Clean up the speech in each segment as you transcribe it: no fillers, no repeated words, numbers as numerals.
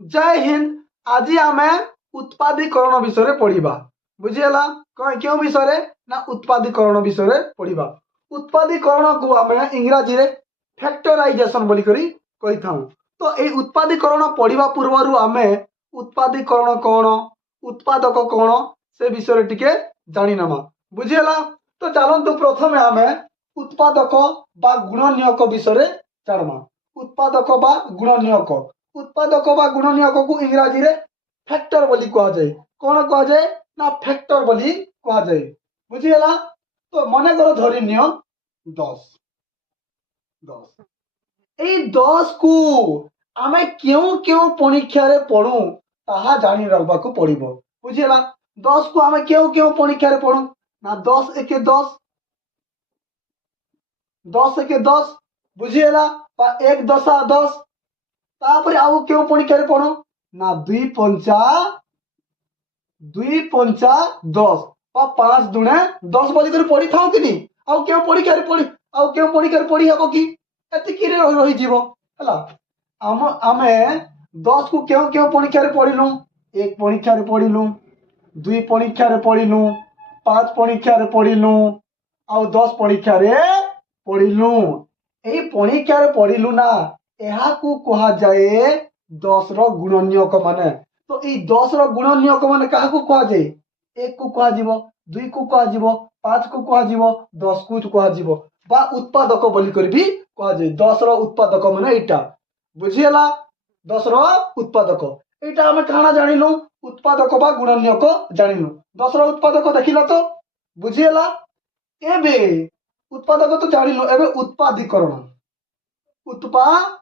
जय हिंद। आज आम उत्पादीकरण विषय पढ़ा बुझीगला क्यों विषय ना उत्पादीकरण विषय पढ़ा। उत्पादीकरण को आम इंग्राजी रे फैक्टराइजेशन बोली कही था। तो ये उत्पादीकरण पढ़ा पूर्व आम उत्पादीकरण कौन उत्पादक कौन से विषय टिके जाणीनमा बुझीगला। तो चलतु प्रथम आम उत्पादक बा गुणनियक विषय जाणमा। उत्पादक बा गुणनियक उत्पादक बा गुणनियक को इंग्राजी रे फैक्टर बोली कह जाए। कौन कह जाए ना फैक्टर बोली कह जाए बुझीगला। तो मन कर धरी नियो 10 10 को आमे क्यों क्यों परीक्षा रे पढ़ू ताहा जानी रखबा को पड़िबो बुझीगला। 10 को आमे क्यों क्यों परीक्षा रे पढ़ू ना 10 एके 10 10 एके 10 बुझीगला। 1 10 10 तापर आउ क्यों परीक्षा रे पढ़ू ना 2 पंचा 10 और 5 दुणे 10 बोली कर पढ़ी थाउ कि आउ क्यों परीक्षा रे पढ़ी आउ क्यों परीक्षा रे पढ़ी हबो कि एतिकी रे रही जीवो हला। आमे 10 को क्यों क्यों परीक्षा रे पढ़िलु 1 परीक्षा रे पढ़िलु 2 परीक्षा रे पढ़िलु 5 परीक्षा रे पढ़िलु आउ 10 परीक्षा रे पढ़िलु। एई परीक्षा रे पढ़िलु ना एहा को कहा जाए 10 रो गुणनियक माने। तो ये 10 रो गुणनियक माने काहा को कहा जाए 1 को कहा जीवो 2 को कहा जीवो 5 को कहा जीवो 10 को कहा जीवो बा उत्पादक बोली कर भी कहा जाए। 10 रो उत्पादक माने एटा बुझीगला। 10 रो उत्पादक एटा हमें काना जानिलु उत्पादक बा गुणनियक जानिलु। 10 रो उत्पादक देखिला तो बुझीगला। एबे उत्पादक तो जानिलु एबे उत्पादीकरण उत्पादीकरण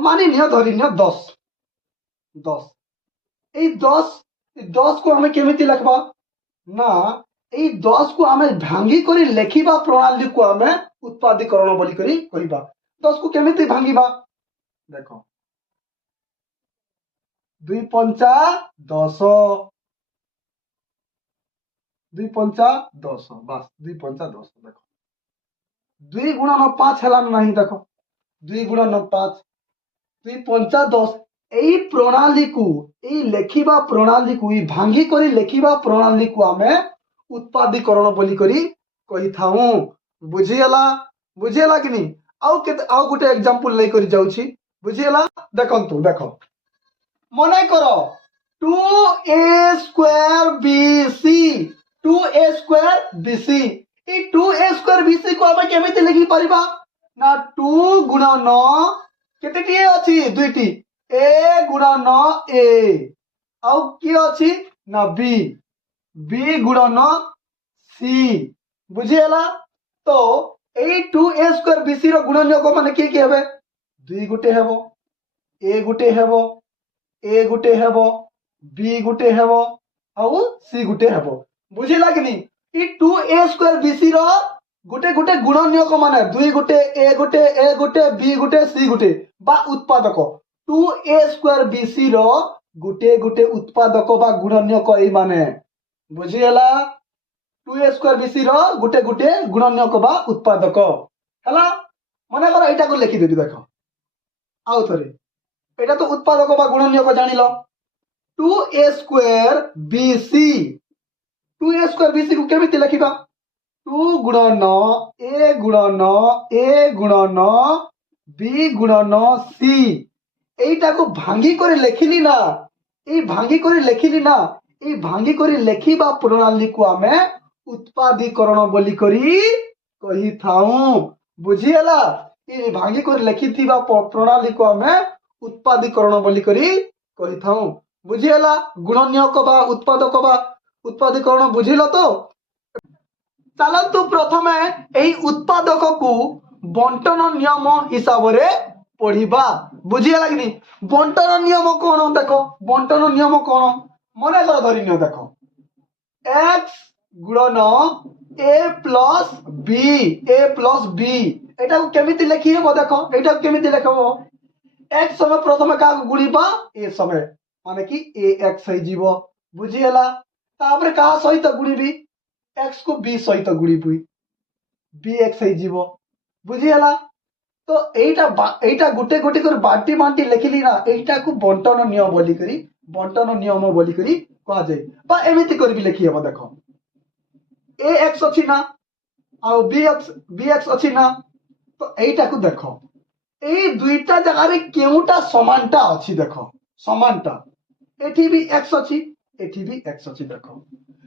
मानी नियो धरी नियो 10 10 को हमें केमिति लिखबा ना ए 10 को हमें भांगी करी लेखिबा प्रणाली को हमें उत्पादीकरण बोली करी कहिबा। 10 को केमिति भांगीबा देखो 2 पंचा 10 2 पंचा 10 बस 2 पंचा 10 देखो 2 गुणा 9 5 हला नहीं देखो 2 गुणा 9 5 2 पंचा 10 एई प्रणाली को एई लेखिबा प्रणाली को ई भांगी करी लेखिबा प्रणाली को हमें उत्पादीकरण बोली करी कही थाऊ बुझीगला। बुझीगला कि नहीं आउ गोटे एग्जांपल ले करी जाउछि बुझीगला। देखंतु देखो मने करो 2a² bc 2a² bc ए 2a² bc को हमें केमिति लिखि परिबा ना 2 गुणा 9 केतेटी अछि दुईटी a गुणा 9 a आउ की अछि ना b गुणा 9 c बुझीगला। तो ए 2a² bc रो गुणनियक माने की हेबे 2 गुटे हेबो a गुटे हेबो a गुटे हेबो b गुटे हेबो आउ c गुटे हेबो बुझीला कि नहीं। ई 2a² bc रो गुटे गुटे गुणनियक माने 2 गुटे a Gute b Gute c गुटे बा उत्पादक 2a² bc रो गुटे गुटे उत्पादक बा गुणनियक ए माने बुझीला। 2a² bc रो गुटे गुटे गुणनियक बा उत्पादक हला। मने कर एटा को लिखि देबी देखो आउ थरे एटा तो उत्पादक बा गुणनियक जानिलो 2a² bc 2a² bc को केमिति लिखिबा 2 गुणा 9 a गुणा 9 a गुणा 9 b गुणा 9 c एटा को भांगी करे लेखिली ना ए भांगी करे लेखिली ना ए भांगी करे लेखिबा प्रणाली को हमें उत्पादीकरण बोली करी कही थाऊ बुझीगला। ए भांगी करे लेखिथिबा प्रणाली को हमें उत्पादीकरण बोली करी कही थाऊ बुझीगला। गुणनियक बा उत्पादीकरण बुझिल तो चलतु प्रथमे एही उत्पादक को बंटन नियम हिसाब रे पढ़िबा बुझीगला कि नहीं। बंटन नियम कौन देखो बंटन नियम कौन मने कर धरि नियो देखो x गुणन a प्लस b एटा को केमिति लिखि हेबो देखो एटा को केमिति लिखबो x समय प्रथमे का गुणीबा a समय माने कि ax है जीवो बुझीगला। तापर का सहित गुणीबी x को b सहित गुणीबी bx है जीवो बुझीगला। तो এইটা গোटे गोटे कर बांटी बांटी लिखिली ना এইটা को बंटन नियम बोली करी बंटन नियम बोली करी कहा जाए बा एमिति कर भी लिखी हम देखो ए एक्स अच्छी ना आ बी एक्स अच्छी ना तो এইটা को देखो এই দুইটা জায়গায় কেউটা সমানটা আছে দেখো সমানটা এটি भी एक्स अच्छी এটি भी एक्स अच्छी देखो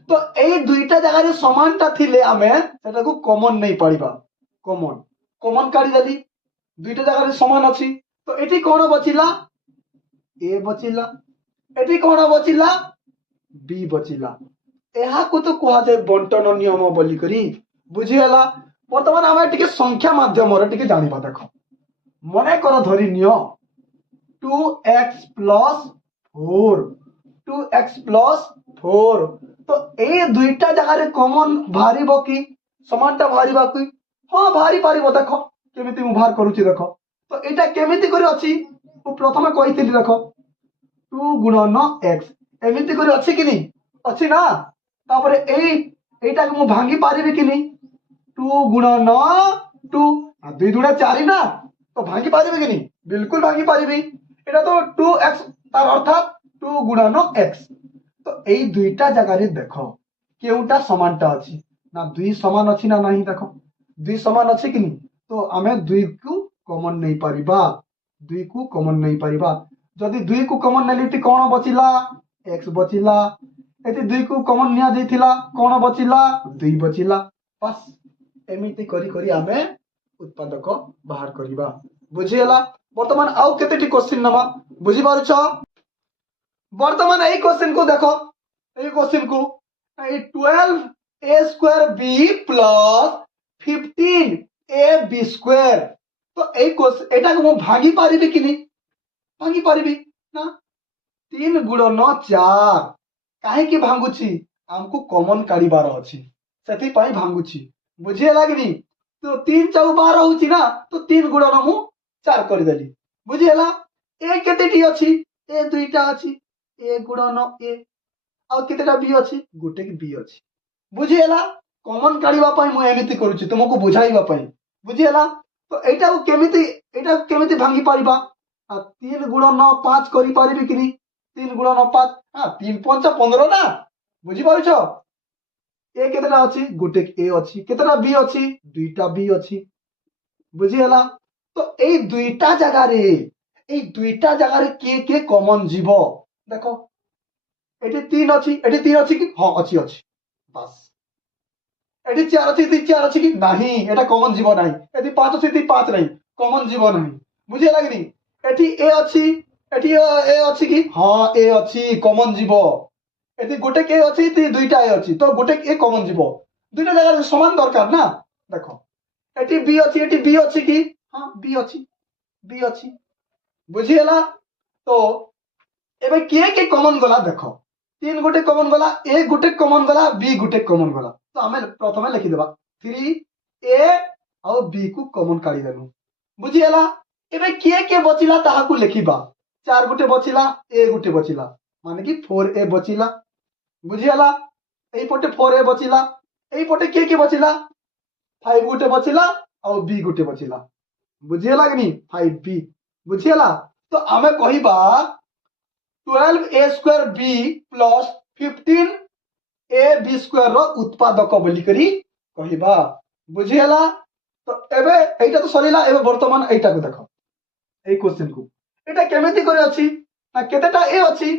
तो এই দুইটা জায়গায় সমানটা থিলে আমি সেটাকে কমন নেই পারিবা কমন কমন কাঢ়ি দেলি দুইটা জায়গায় সমান আছে তো এটি কোন বচিলা ए বচিলা এটি কোন বচিলা বি বচিলা এহাকু তো কুয়া যায় বন্টন নিয়ম বলি করি বুঝিগলা বর্তমান আমি টিকে সংখ্যা মাধ্যমরে টিকে জানিবা দেখো মনে কর ধরি নিও 2x plus 4 2x plus 4 তো এই দুইটা জায়গায় কমন ভারিব কি সমানটা ভারিবা কি हाँ भारी पारिब देख केमिति मु बाहर करूची देख तो एटा केमिति करी अछि मु प्रथमे कहिथिली देख 2 गुणन x एमिति करी अछि कि नहीं अछि ना तापर एटा को मु भांगी पारिबी कि नहीं 2 गुणन 2 2 दुणे 4 ना तो भांगी पारिबी कि नहीं बिल्कुल भांगी पारिबी एटा तो 2x तार अर्थात 2 गुणन x तो एई दुईटा जगह रे देखो केउटा समानटा अछि ना दुई समान अछि ना नहीं देखो दुई समान अच्छे कि नहीं तो आमे दुई को कॉमन नहीं पारिबा दुई को कॉमन नहीं पारिबा जदि दुई को कॉमन नेलिटी कोन बचिला x बचिला एति दुई को कॉमन निया जैथिला कोन बचिला दुई बचिला बस एमिति करी करी आमे उत्पादक बाहर करिबा बुझियला वर्तमान आउ केतेटी क्वेश्चन नमा बुझि पारुछ वर्तमान एई क्वेश्चन को देखो एई क्वेश्चन को 12a square b plus 15ab square तो एटा को भागी पारिबी कि नहीं भागी पारिबी ना 3 गुणन 4 काहे कि भांगुची हमको कॉमन काढिबार अछि सेति पई भांगुची बुझिए लागनी तो 3 4 12 होची ना तो 3 गुणन मु 4 कर देली बुझिएला ए केतेटी अछि ए दुईटा अछि ए गुणन ए और केतेटा बी अछि गोटे के बी अछि बुझिएला कॉमन काढिबा पई मु एमिति करूची तुमको बुझाइबा पई बुझिएला तो एटा को केमिति भांगी पारिबा 3 गुणन 5 करि पारिबी कि नहीं 3 गुणन 5 हां 3 5 15 ना बुझि पारुछो ए केतेटा अछि गोटे ए अछि केतेटा बी अछि दुईटा बी अछि बुझिएला तो ए दुईटा जगह रे के कॉमन जीवो देखो एटी 3 अछि कि हां अछि बस एटी 4 अछि 4 अछि कि नहीं एटा कॉमन जीव नहीं एटी 5 अछि 5 नहीं कॉमन जीव नहीं बुझे लागनी एटी ए अछि कि हां ए अछि कॉमन जीव एटी गोटे के अछि दुईटा ए अछि तो गोटे ए कॉमन जीव दुईटा जगह समान दरकार ना देखो एटी बी अछि कि हां बी अछि बुझिएला तो एबे के कॉमन गला देखो 3 गोटे कॉमन गला ए गोटे कॉमन गला बी गोटे कॉमन गला तो आमे प्रथमे लिखि देबा 3a और b को कॉमन काढी देनु बुझिएला एबे के बचिला ताहा को लिखिबा 4 गोटे बचिला ए गोटे बचिला माने कि 4a बचिला बुझिएला एई पटे 4a बचिला एई पटे के बचिला 5 गोटे बचिला और b गोटे बचिला बुझिएला कि नहीं 5b बुझिएला तो आमे कहिबा 12a square b plus 15ab square रो उत्पादक बोली करी कहिबा बुझिएला तो एबे एटा तो सरीला एबे वर्तमान एटा को देखो ए क्वेश्चन को एटा केमिति करे अछि ना केतेटा ए अछि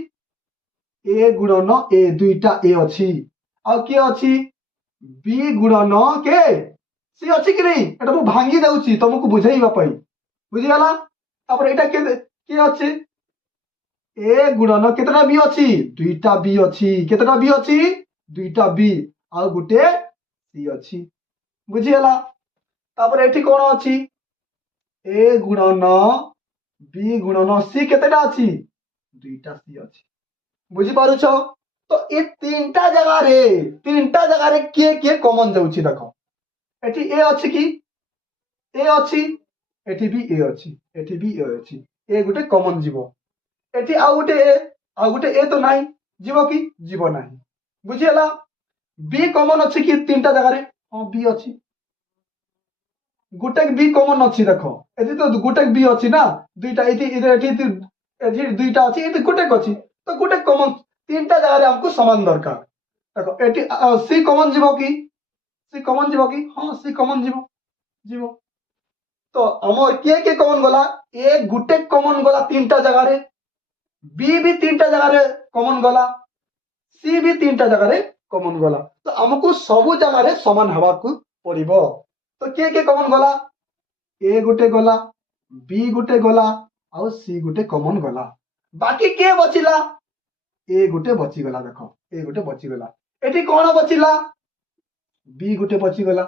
ए गुणन ए दुईटा ए अछि आ के अछि बी गुणन के सी अछि कि नहीं एटा मु भांगी दउची तुमको बुझाइबा पई बुझिएला तापर एटा के अछि ए गुणन केतेटा बी अछि दुईटा बी अछि केतेटा बी अछि दुईटा बी आ गुटे सी अछि बुझिएला तापर एठी कोन अछि ए गुणन बी गुणन सी केतेटा अछि दुईटा सी अछि बुझि पारुछ तो ए तीनटा जगह रे के कॉमन जाउची देखो एठी ए अछि कि ए अछि एठी भी ए अछि एठी भी ए अछि ए गुटे कॉमन जीवो एठी आ गुटे ए तो नाही जीवो कि जीवो नाही बुझिएला बी कॉमन अछि कि तीनटा जगह रे हां बी अछि गुटेक बी कॉमन अच्छी देख ये तो गुटेक बी अच्छी ना दुईटा ये दुईटा अच्छी ये गुटेक अच्छी तो गुटेक कॉमन तीन टा जगह हमको समान दरकार देखो एटी सी कॉमन जीव कि सी कॉमन जीव कि हाँ सी कॉमन जीव जीव तो हमर के कॉमन गला ए गुटेक कॉमन गला तीन टा जगह रे बी भी तीन टा जगह रे कॉमन गला सी भी तीन टा जगह रे कॉमन गला तो हमको सब जगह रे समान हवा को पड़िबो तो के कॉमन गला ए गुटे गला बी गुटे गला आउ सी गुटे कॉमन गला बाकी के बचिला ए गुटे बची गला देखो ए गुटे बची गला एठी कोन बचिला बी गुटे बची गला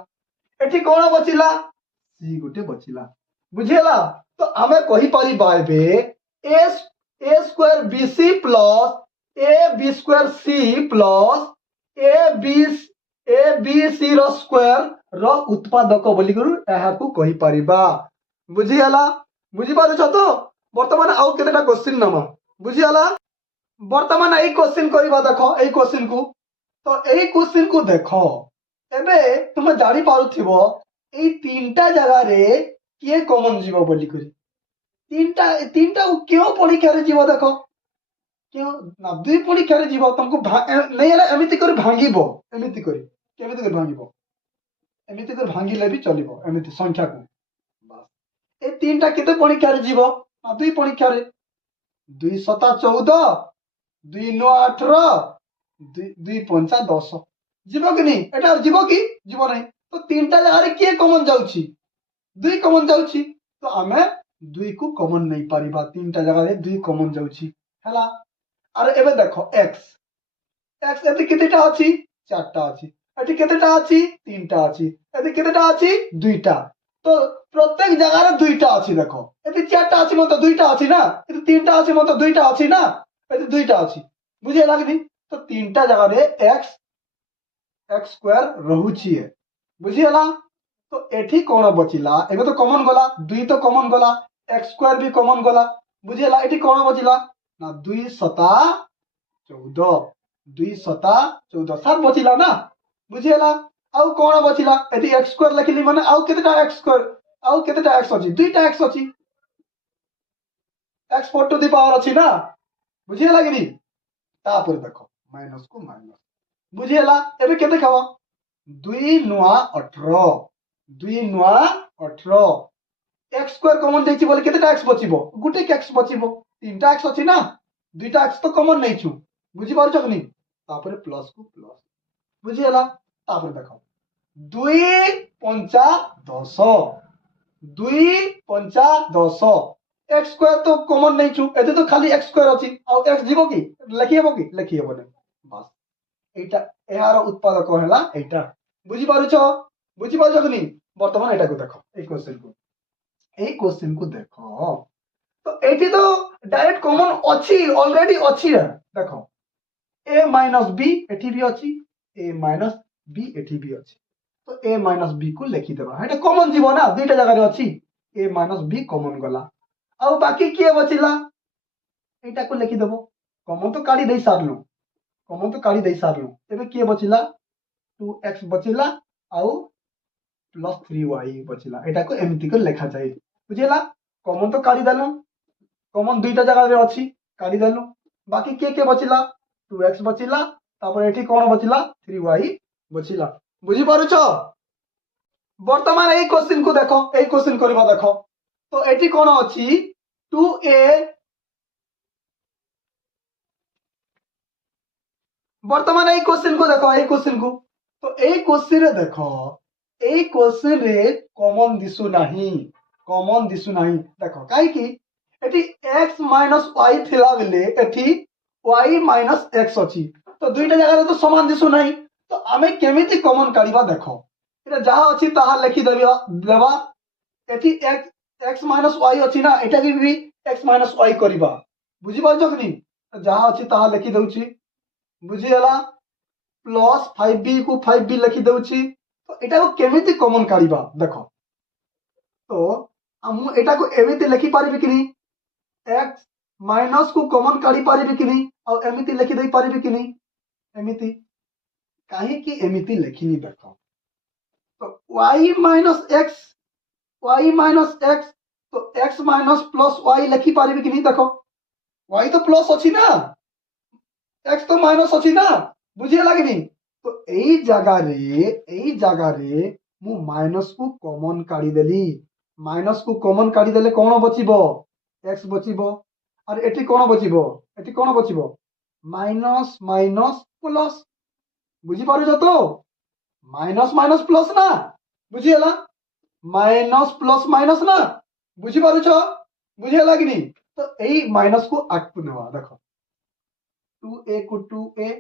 एठी कोन बचिला सी गुटे बचिला बुझेला तो हमें कहि पारी बाबे A square BC plus A B square C plus A B C रो स्क्वायर रो उत्पादक बोली करू एहा को कहि पारिबा बुझियाला बुझि पारुछ तो वर्तमान आउ केतेटा क्वेश्चन नम बुझियाला वर्तमान एई क्वेश्चन करबा देखो एई क्वेश्चन को तो एई क्वेश्चन को देखो एबे तुम जानि पारुथिबो एई तीनटा जगह रे के कॉमन जीवो बोली करी तीनटा क्यों परीक्षा रे जीवो देखो क्यों ना दुई परीक्षा रे जीवो तुमको नहीं हला एमिति कर भांगिबो एमिति करी केमिति कर भांगिबो एमिति कर भांगिले भी चलिबो एमिति संख्या को बस ए तीनटा केते परीक्षा रे जीवो ना दुई परीक्षा रे 2 सता 14 2 9 18 2 5 10 जीवो कि नहीं एटा जीवो कि जीवो नहीं तो तीनटा जगह रे के कॉमन जाउची दुई कॉमन जाउची तो हमें दुई को कॉमन नहीं पारिबा तीनटा जगह रे दुई कॉमन जाउची हला अरे एबे देखो x x एते केतेटा अछि चारटा अछि एते केतेटा अछि तीनटा अछि एते केतेटा अछि दुईटा तो प्रत्येक जगह रे दुईटा अछि देखो एते चारटा अछि मतलब दुईटा अछि ना एते तीनटा अछि मतलब दुईटा अछि ना एते दुईटा अछि बुझे लागनी तो तीनटा जगह रे x स्क्वायर रहुछि बुझियला तो एठी कोन बचिला एबे तो कॉमन गला दुई तो कॉमन गला x स्क्वायर भी कॉमन गला बुझियला एठी कोन बचिला ना 2 सता 14 2 सता 14 सात बचिला ना बुझियला आउ कोन बचिला एठी x स्क्वायर लिखली माने आउ केतेटा x स्क्वायर आउ केतेटा x अछि दुईटा x अछि x 4 टू द पावर अछि ना बुझियला कि नहीं तापर देखो माइनस को माइनस बुझियला एबे केते खावा 2 9 18 2 9 18 x स्क्वायर कॉमन देछि बोले केतेटा x बचिबो गुटे x बचिबो तीनटा x अछि ना दुईटा x तो कॉमन नै छु बुझि पारछ कि नहीं तापर प्लस को प्लस बुझियला तापर देखो 2 5 10 2 5 10 x स्क्वायर तो कॉमन नै छु एते तो खाली x स्क्वायर अछि आ x जीवो कि लिखियबो नै बस एटा एहार उत्पादक हैला एटा बुझि पारुछ कि नहीं वर्तमान एटा को देखो ए क्वेश्चन को देखो तो एठी तो डायरेक्ट कॉमन अछि ऑलरेडी अछि देखो a माइनस b एठी भी अछि a माइनस b एठी भी अछि तो a माइनस b को लिखि देबा एटा कॉमन जीव ना दुईटा जगह रे अछि a माइनस b कॉमन गला आ बाकी के बचिला एटा को लिखि देबो कॉमन तो काढी दे सारलो एबे के बचिला 2x बचिला आउ प्लस 3y बचिला एटा को एमिति को लिखा जाय बुझिला कॉमन तो काढी देलो कॉमन दुईटा जगह रे अछि काढी देलो बाकी के बचिला 2x बचिला तापर एठी कोन बचिला 3y बचिला बुझि पारुछ वर्तमान एई क्वेश्चन को देखो एई क्वेश्चन करबा देखो तो एठी कोन अछि 2a वर्तमान एई क्वेश्चन को देखो एई क्वेश्चन को तो एई क्वेश्चन रे देखो एई क्वेश्चन रे कॉमन दिसु नाही देखो काई की एठी x माइनस y थिला बेले एठी y माइनस x अछि तो दुईटा जगह रे तो समान दिसु नाही तो हमें केमिति कॉमन काढिबा देखो एटा जहा अछि ताहा लिखि देबा एठी x माइनस y अछि ना एटा भी x माइनस y करबा बुझि पाछो कि नहीं जहा अछि ताहा लिखि दउछि बुझियला प्लस 5b को 5b लिखि दउछि तो एटा को केमिति कॉमन काढिबा देखो तो हम एटा को एमिति लिखि पारिबे कि नहीं x माइनस को कॉमन काढी पारिबे कि नहीं और एमिति लिखि दे पारिबे कि नहीं एमिति काहे कि एमिति लिखिनी देखो तो y minus x y minus x तो x माइनस प्लस y लिखि पारिबे कि नहीं देखो y तो प्लस अछि ना x तो माइनस अछि ना बुझिए लागनी तो एई जगह रे मु माइनस को कॉमन काढी देली माइनस को कॉमन काढी देले कोन बचिबो x बचिबो और एटी कोन बचिबो माइनस माइनस प्लस बुझी पारुछ तो माइनस माइनस प्लस ना बुझिएला माइनस प्लस माइनस ना बुझी पारुछ बुझिएला कि नहीं तो एई माइनस को आगु नेवा देखो 2a को 2a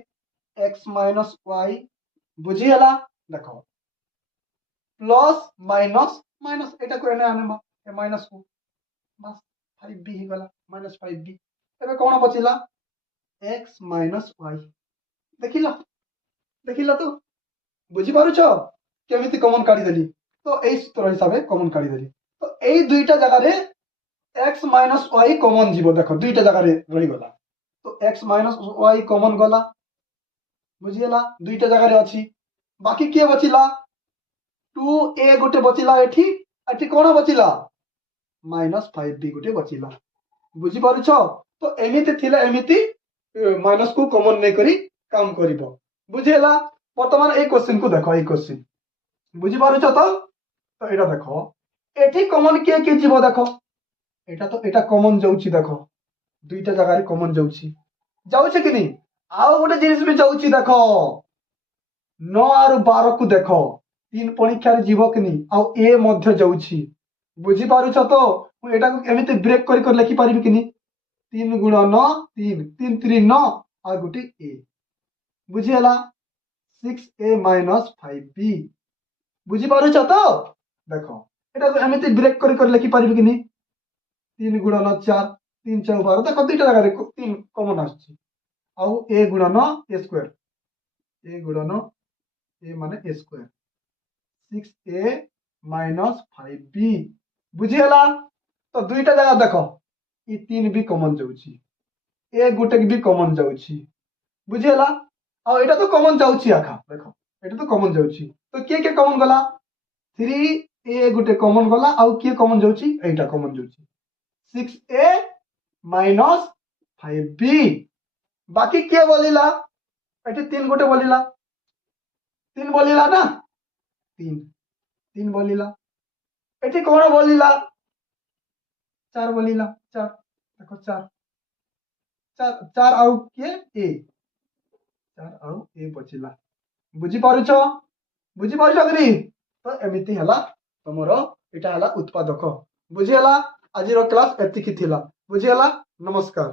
x माइनस y बुझिएला देखो प्लस माइनस माइनस एटा को एने आनेमा ए माइनस को बस 5b ही गला माइनस 5b एबे कोन बचिला x माइनस y देखिला तो बुझी पारुछ केमिति कॉमन काढी देली तो एई सूत्र हिसाबे कॉमन काढी देली तो एई दुईटा जगह रे x माइनस y कॉमन जीवो देखो दुईटा जगह रे रही गला तो x माइनस y कॉमन गला बुझिएला दुईटा जगह रे अछि बाकी के बचिला 2a गोटे बचिला एठी कोन बचिला माइनस 5b गोटे बचिला बुझी पारुछ तो एमिति थिले एमिति माइनस को कॉमन नै करी काम करिवो बुझिएला वर्तमान ए क्वेश्चन को देखो ए क्वेश्चन बुझी पारुछ तो एटा देखो एठी कॉमन के जीवो देखो एटा तो एटा कॉमन जाउची देखो दुईटा जगह रे कॉमन जाउची कि नहीं आउ गोटे जिनिस भी जाउची देखो 9 और 12 को देखो तीन परीक्षा रे जीवो कि नहीं आउ ए मध्य जाउची बुझी पारुछ तो मु एटा को एमिति ब्रेक कर लिखि पारिबि कि नहीं 3 गुण 9 3 3 3 9 आ गोटे ए बुझिएला 6a माइनस 5b बुझी पारुछ तो देखो एटा को एमिति ब्रेक कर लिखि पारिबि कि नहीं 3 गुण 9 4 3 4 12 देखो दुईटा जगह रे 3 कॉमन आछि आउ a गुण 9 a स्क्वायर a गुण 9 a माने a square 6a minus 5b बुझिएला तो दुईटा जगह देखो ई 3 भी कॉमन जाउची ए गुटे भी कॉमन जाउची बुझिएला आ एटा तो कॉमन जाउची आखा देखो एटा तो कॉमन जाउची तो के कॉमन गला 3a गुटे कॉमन गला आउ के कॉमन जाउची एटा कॉमन जाउची 6a माइनस 5b बाकी के बोलिला एठी 3 गुटे बोलिला 3 बोलिला ना 3 बोलिला एठी कोन बोलिला 4 बोलिला 4 देखो 4 4 आउ के ए 4 आउ ए बचिला बुझी पारुछ कि तो एमिति हला तमरो एटा हला उत्पादक बुझिएला आज रो क्लास एतिकी थिला बुझिएला नमस्कार।